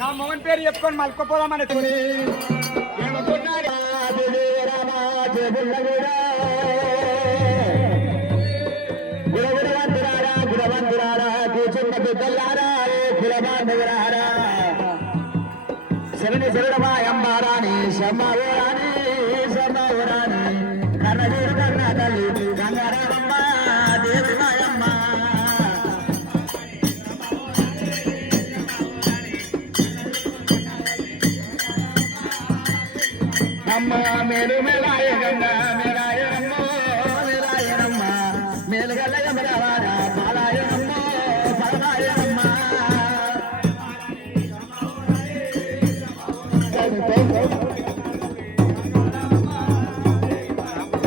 నా మొగన్ పేరు చెప్పుకొని మలుకోపోదామని శరణి శరణమాయంబారాని శమ్మరాని శమ్మరాని కన్నదూరు కన్న తల్లి గంగారామమ్మ దేవి మాయమ్మ అమ్మ మేలు మేలాయ గంగా మేలాయనమ్మ మేలాయనమ్మ మేలుగల్లయ మరవాడ బాలాయనమ్మ పరమాయనమ్మ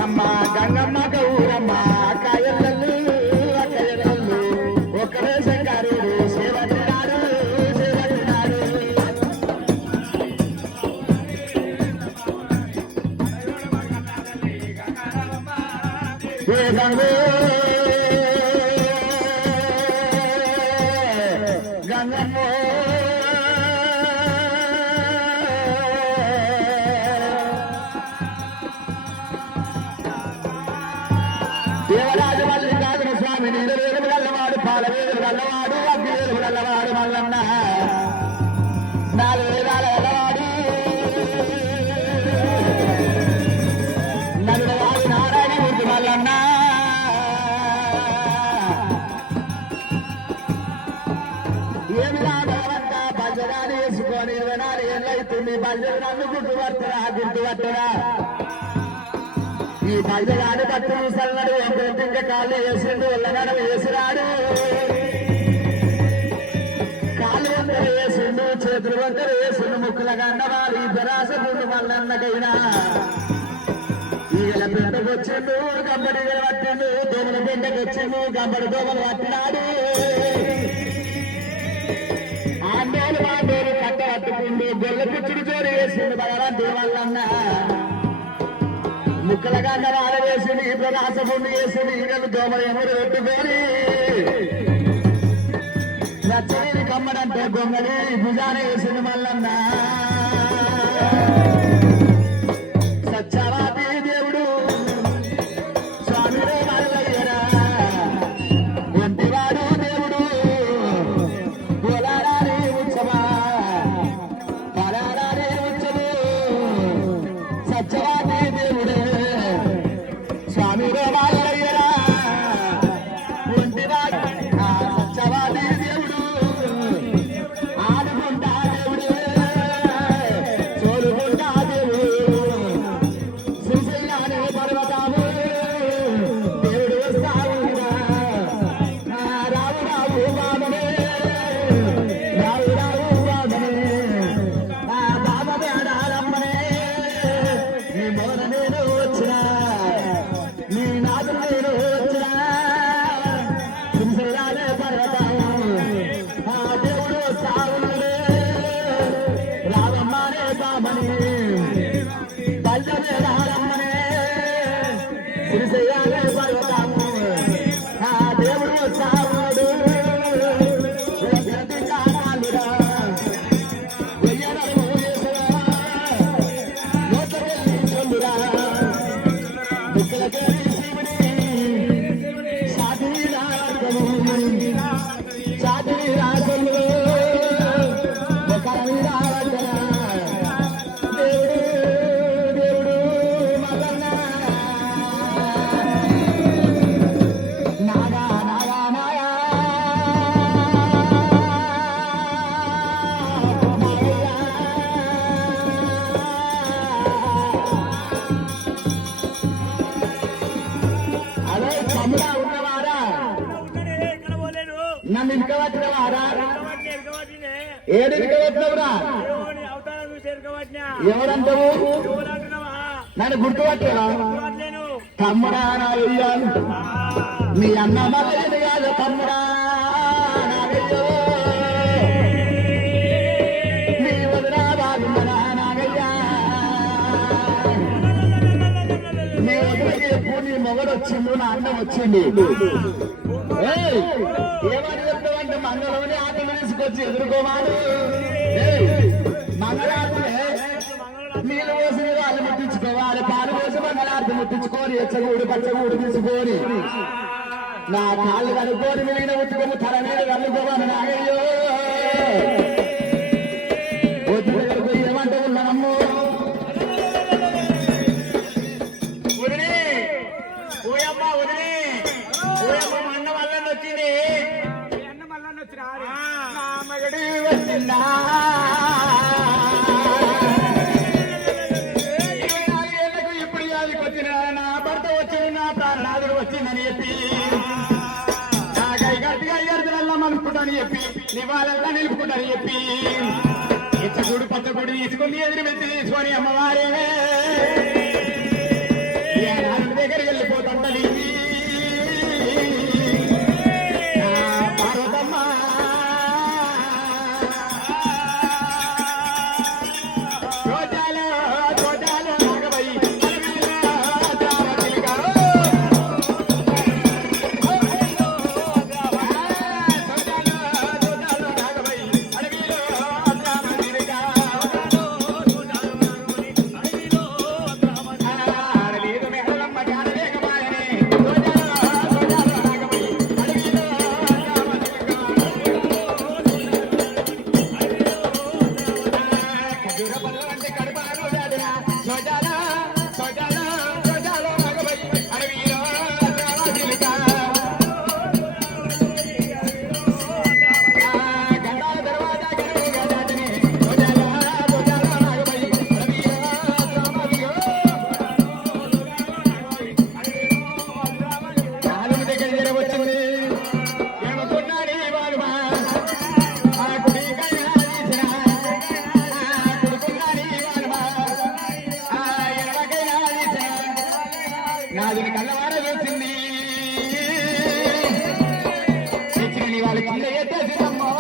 అమ్మ గంగమ్మ గౌరమ్మ కాయలల్లు అక్కయ్యలల్లు ఒకరే శంకరుడు సేవకుడాడు సేవకుడాడు ఏ గంగో గంగమ్మ దేవరాజు మల్లికార్జున స్వామి నీరు వేలు గల్లవాడు పాల వేలు గల్లవాడు అగ్గి వేలు గల్లవాడు మల్లన్న నాలుగు వేదాల గల్లవాడు నలుడవాడు నారాయణ మూర్తి మల్లన్న ఏమి రాబవంత పంచదాని వేసుకొని 24 ఏళ్ళైతుంది పంచలు నన్ను గుర్తుపట్టరా ఈ పంచదాని పట్టు సల్లడు ఇంకా కాళ్ళు వేసిండు ఒళ్ళగడం వేసిరాడు కాళ్ళు వందలు వేసిండు చేతులు వందలు వేసిండు ముక్కుల గండవాళ్ళు ఈ బరాస గుండు మల్లన్నకైనా ఈగల పెంటకు వచ్చిండు గంబడి పట్టిండు దోమల పెంటకు వచ్చిండు గంబడి దోమలు పట్టినాడు ఆందోళన వాందోళన కట్ట పట్టుకుండు గొల్ల పుచ్చుడు జోడి వేసిండు భగవాన్ దేవాళ్ళన్న ముక్కల గండ వాడ వేసింది రాసపుండు వేసింది ఈగలు దోమలు ఎముడు పెట్టుకొని నచ్చని కమ్మడంటే గొంగలి భుజాన వేసింది మల్లన్న సత్యవాది దేవుడు స్వామి మల్లయ్యరా ఒంటివాడు దేవుడు పొలారాని ఉత్సవా పలారాని ఉత్సవం సత్యవాది దేవుడే స్వామి మల్లయ్యరా ఒంటివాడు సత్యవాది దేవుడు ఆడుకుంటా దేవుడు సోలుకుంటా దేవుడు శ్రీశైలాన్ని పర్వతాము దేవుడు వస్తావుగా రావు రావు బాబనే రావు రావు బాబనే బాబనే ఆడాలమ్మనే నీ మోన నేను వచ్చినా నీ నాదు నేను వచ్చినా శ్రీశైలాలే పర్వతాము దేవుడు వస్తావుడే రావమ్మనే బాబని బల్లమే రారమ్మనే శ్రీశైలాలే పర్వతాము దేవుడు వస్తావుడు కాలురా వెయ్యనరు వేసురా లోకవెళ్ళి చొల్లురా దుఃఖలకే శివుని సాధి రాగము సాధి రాసలు ఒకరి రావటన దేవుడు దేవుడు మల్లన్న నాగా నాగా మాయా అదే తమ్ముడా ఉన్నవారా నన్ను ఇరుకబట్టినవారా ఏడు ఇరుకబట్టినవురా ఎవరంటావు నన్ను గుర్తుపట్టేనా తమ్ముడా నా వెయ్యాను మీ అన్న మల్లయ్యని కాదు తమ్ముడా నా వెయ్యో నీ వదినా బాగుందనా నాగయ్యా నీ వదిలకి ఎప్పుడు నీ మొగడు వచ్చిండు నా అన్నం వచ్చింది ఏమని చెప్తావంటే మంగళమని ఆటలు తీసుకొచ్చి ఎదుర్కోవాలి నీళ్ళు పోసిన వాళ్ళు ముట్టించుకోవాలి, పాలు పోసి మంగళార్తి ముట్టించుకొని ఎచ్చగూడు పచ్చగూడు తీసుకొని నా కాళ్ళు కనుక్కొని మిగిలిన ఉట్టుకొని తల మీద కనుక్కోవాలి నాగయ్యో ఒత్తి దగ్గరకు ఏమంటే ఉన్నానమ్మో వదిలి ఓయమ్మ వదిలి ఓయమ్మ మా అన్న వల్ల వచ్చింది అన్న మళ్ళా వచ్చిన నా మగడి వచ్చిందా ఇప్పుడు యాదికి వచ్చిన నా భర్త వచ్చింది నా ప్రాణాదుడు వచ్చిందని చెప్పి నా గట్టిగా అయ్యారుదల్లా అనుకుంటాను చెప్పి నివాళల్లా నిలుపుకుంటాను చెప్పి ఇచ్చగూడు పచ్చగూడు తీసుకొని ఎదురు మెత్తి తీసుకొని అమ్మవారే దగ్గరికి వెళ్ళిపోతుంటది పార్వతమ్మ చోటాలో చోటాలో నాగబై నాది కళ్ళవార చూసింది తెచ్చిన వాళ్ళ కింద ఎత్తేసిందమ్మా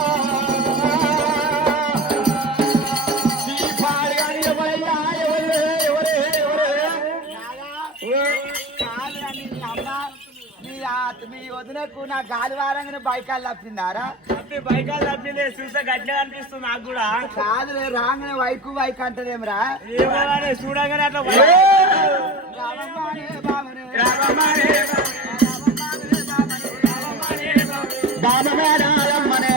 మీ వదినకు నా గాలి వారంగానే బైకాలు తప్పిందారా బైకాలు తప్పింది చూస్తే గట్టిగా అనిపిస్తుంది నాకు కూడా కాదులే రాగానే వైకు వైక్ అంటదేమరా ఏమో చూడగానే అట్లా బాబమేడాలమ్మనే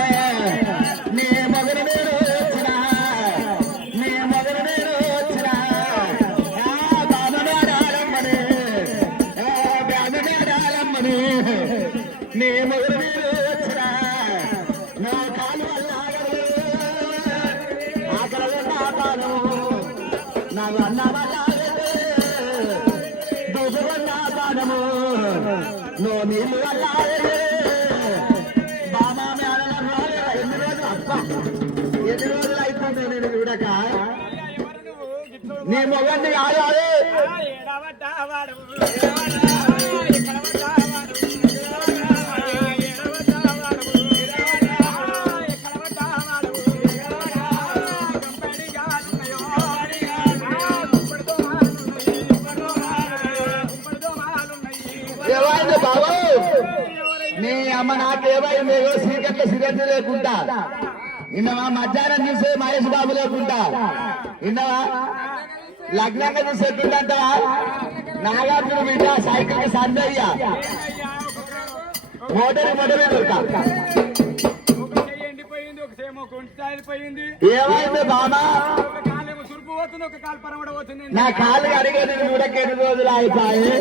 నీ మొదలు నేను వచ్చిన నీ మొదలు నేను వచ్చిన బాబమేడాలమ్మనే బాబమేడాలమ్మనే నీ మొదలు నేను వచ్చిన నా కాలు వల్ల ఆకలి నాటాను నా అన్న వల్ల దూసుకున్న పాదము నో నీళ్ళు వల్ల ఎన్ని రోజులు అయిపోయింది నేను చూడక నీ మొగన్ని కాదు ఏమైంది బాబు నీ అమ్మ నాకేమైంది సీకట్లో సిగరెట్ లేకుండా ఇన్నవా మధ్యాహ్నం చూసే మహేష్ బాబు లేకుండా ఇన్నవా లగ్నంగా చూసేట్టుందంటవా నాగార్జున బిడ్డ సైకిల్ సందయ్య మోటరీ దొరక ఎండిపోయింది ఒకసేమో కొంటాయిపోయింది ఏమైంది బాబా సురుపు పోతుంది ఒక కాలు పరమడ పోతుంది నా కాళ్ళు అడిగేది చూడక ఎన్ని రోజులు అయిపోయి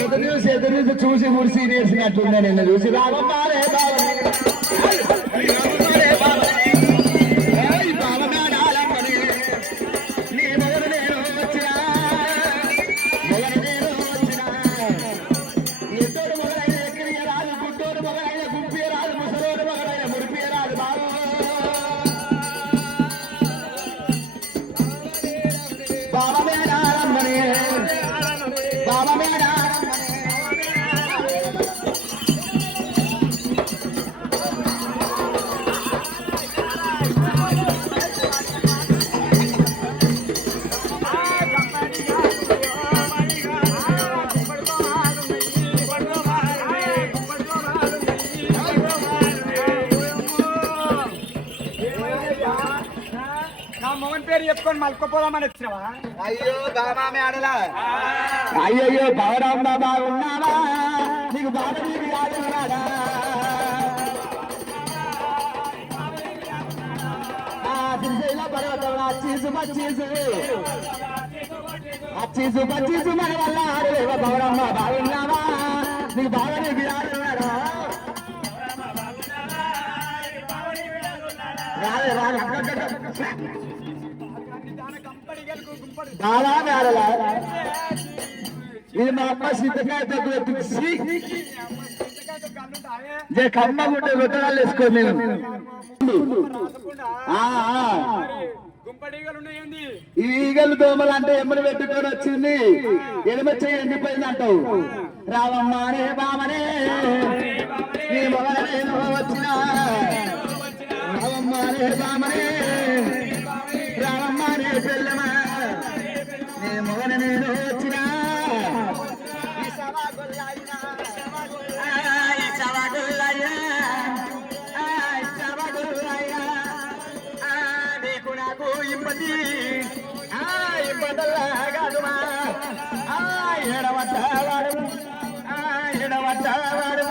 ఎదురు చూసి ముడిసి నేర్చినట్టుండే నిన్ను చూసి బాబమ్మారే మొగన్ పేరు చెప్పుకొని మలుకోపోదామని వచ్చినావా? అయ్యో బామామే ఆడలా అయ్యయ్యో బావరామ్మ బాగున్నావా? నీకు బాధ నీకు రాజున్నాడా? శ్రీశైల పర్వతం చీసు పచ్చీసు మన వల్ల ఆడలేవా? బావరామ్మ బాగున్నావా? నీకు బాధ నీకు రాజున్నాడా? ఇది మా అమ్మ సింతకాయ తక్కువ కమ్మగుంటే రొట్టెలు వేసుకో మేము ఈగలు దోమలు అంటే ఎమ్మని పెట్టుకొని వచ్చింది ఎడమ చెయ్యి ఎండిపోయింది అంటావు. రావమ్మ అనే బామనే నీ మొగలనే వచ్చిన రావమ్మ అనే బామనే రావమ్మ అనే పిల్లమా నీ మొగన నేను వచ్చిన నీకు నాకు ఇబ్బంది ఇబ్బందల్లా కాదుమా ఎడవడ్డావాడు